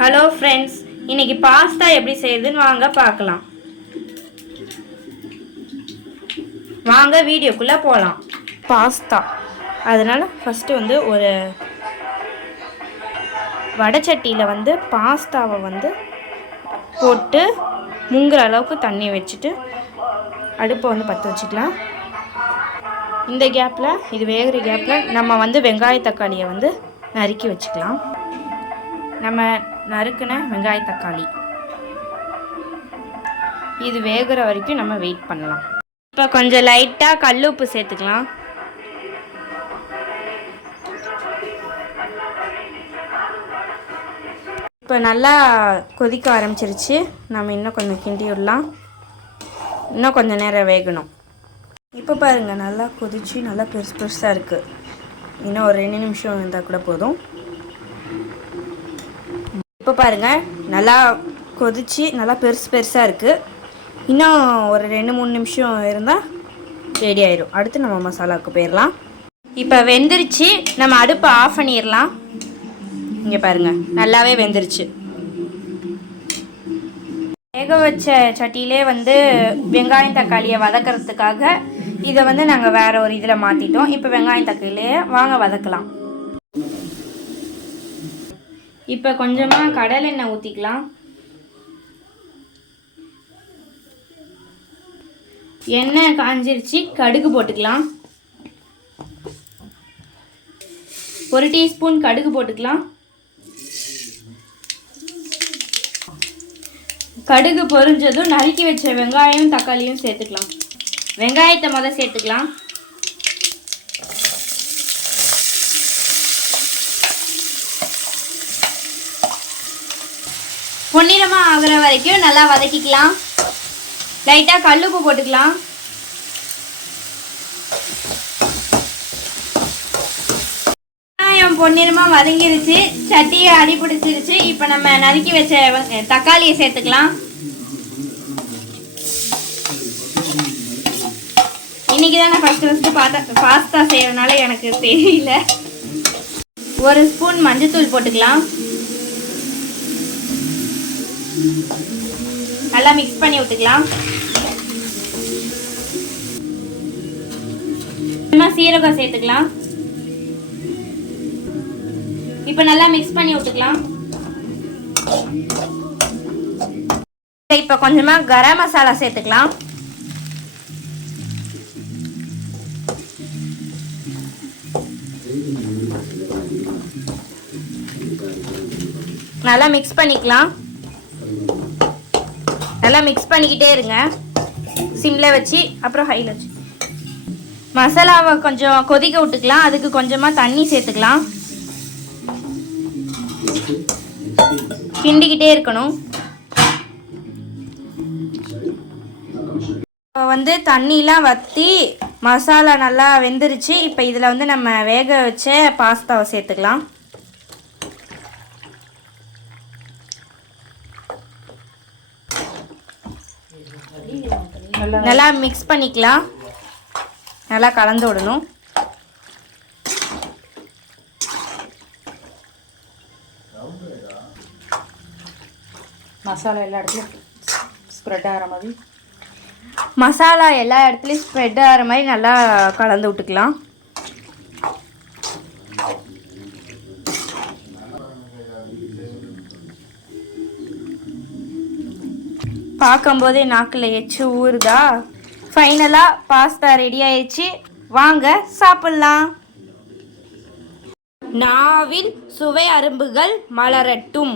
Hello friends இன்னைக்கு pasta எப்படி செய்யுதுன்னு வாங்க பார்க்கலாம். வாங்க வீடியோக்குள்ளே போகலாம் பாஸ்தா அதனால் ஃபஸ்ட்டு வந்து ஒரு வடைச்சட்டியில் வந்து பாஸ்தாவை வந்து போட்டு முங்குற அளவுக்கு தண்ணி வச்சுட்டு அடுப்பை வந்து பற்ற வச்சுக்கலாம். இந்த கேப்பில் இது வேகிற கேப்பில் நம்ம வந்து வெங்காய தக்காளியை வந்து நறுக்கி வச்சுக்கலாம். நம்ம நறுக்கின வெங்காய தக்காளி. இது வேகிற வரைக்கும் நம்ம வெயிட் பண்ணலாம். இப்போ கொஞ்சம் லைட்டாக கல் உப்பு சேர்த்துக்கலாம். இப்போ நல்லா கொதிக்க ஆரம்பிச்சிருச்சு. நம்ம இன்னும் கொஞ்சம் கிண்டி விடலாம். இன்னும் கொஞ்சம் நேரம் வேகணும். இப்போ பாருங்கள் நல்லா கொதிச்சு நல்லா பெருசு பெருசாக இருக்குது இன்னும் ஒரு ரெண்டு நிமிஷம் இருந்தால் கூட போதும். இப்போ பாருங்கள் நல்லா கொதிச்சு நல்லா பெருசு பெருசாக இருக்குது இன்னும் ஒரு ரெண்டு மூணு நிமிஷம் இருந்தால் ரெடி ஆயிரும். அடுத்து நம்ம மசாலாவுக்கு போயிடலாம் இப்போ வெந்துருச்சு நம்ம அடுப்பை ஆஃப் பண்ணிடலாம் இங்கே பாருங்கள் நல்லாவே வெந்துருச்சு. வேக வச்ச சட்டியிலே வந்து வெங்காயம் தக்காளியை வதக்கிறதுக்காக இதை வந்து நாங்கள் வேறு ஒரு இதில் மாற்றிட்டோம் இப்போ வெங்காயம் தக்காளியே வாங்க வதக்கலாம். இப்போ கொஞ்சமாக கடலெண்ணெய் ஊற்றிக்கலாம் எண்ணெய் காஞ்சிருச்சு கடுகு போட்டுக்கலாம். ஒரு டீஸ்பூன் கடுகு போட்டுக்கலாம். கடுகு பொரிஞ்சதும் நறுக்கி வச்ச வெங்காயம் தக்காளியும் சேர்த்துக்கலாம். வெங்காயத்தை முத சேர்த்துக்கலாம். பொன்னிறமாக ஆகிற வரைக்கும் நல்லா வதக்கிக்கலாம். லைட்டாக கல்லுப்பு போட்டுக்கலாம். வெங்காயம் பொன்னிறமாக வதங்கிருச்சு. சட்டியை அடி பிடிச்சிருச்சு. இப்போ நம்ம நறுக்கி வச்ச தக்காளியை சேர்த்துக்கலாம். இன்னைக்கு தான் நான் ஃபஸ்ட்டு ஃபஸ்ட்டு பார்த்தா பாஸ்தா செய்கிறனால எனக்கு தெரியல. ஒரு ஸ்பூன் மஞ்சத்தூள் போட்டுக்கலாம். நல்லா மிக்ஸ் பண்ணி விட்டுக்கலாம். சீரகம் சேர்த்துக்கலாம். இப்போ நல்லா மிக்ஸ் பண்ணி விட்டுக்கலாம். இப்போ கொஞ்சமா கரம் மசாலா சேர்த்துக்கலாம். நல்லா மிக்ஸ் பண்ணிக்கலாம். நல்லா மிக்ஸ் பண்ணிக்கிட்டே இருங்க. சிம்மில் வச்சு அப்புறம் ஹையில் வச்சு. மசாலாவை கொஞ்சம் கொதிக்க விட்டுக்கலாம். அதுக்கு கொஞ்சமாக தண்ணி சேர்த்துக்கலாம். கிண்டிக்கிட்டே இருக்கணும். இப்போ வந்து தண்ணிலாம் வற்றி மசாலா நல்லா வெந்துருச்சு. இப்போ இதில் வந்து நம்ம வேக வச்ச பாஸ்தாவை சேர்த்துக்கலாம். நல்லா மிக்ஸ் பண்ணிக்கலாம். நல்லா கலந்து விடணும். மசாலா எல்லா இடத்துலையும் ஸ்ப்ரெட் ஆகிற மாதிரி. மசாலா எல்லா இடத்துலையும் ஸ்ப்ரெட் ஆகிற மாதிரி நல்லா கலந்து விட்டுக்கலாம். பார்க்கும்போதே நாக்கில் எச்சு ஊறுதா? ஃபைனலாக பாஸ்தா ரெடி ஆயிடுச்சு. வாங்க சாப்பிட்லாம். நாவில் சுவை அரும்புகள் மலரட்டும்.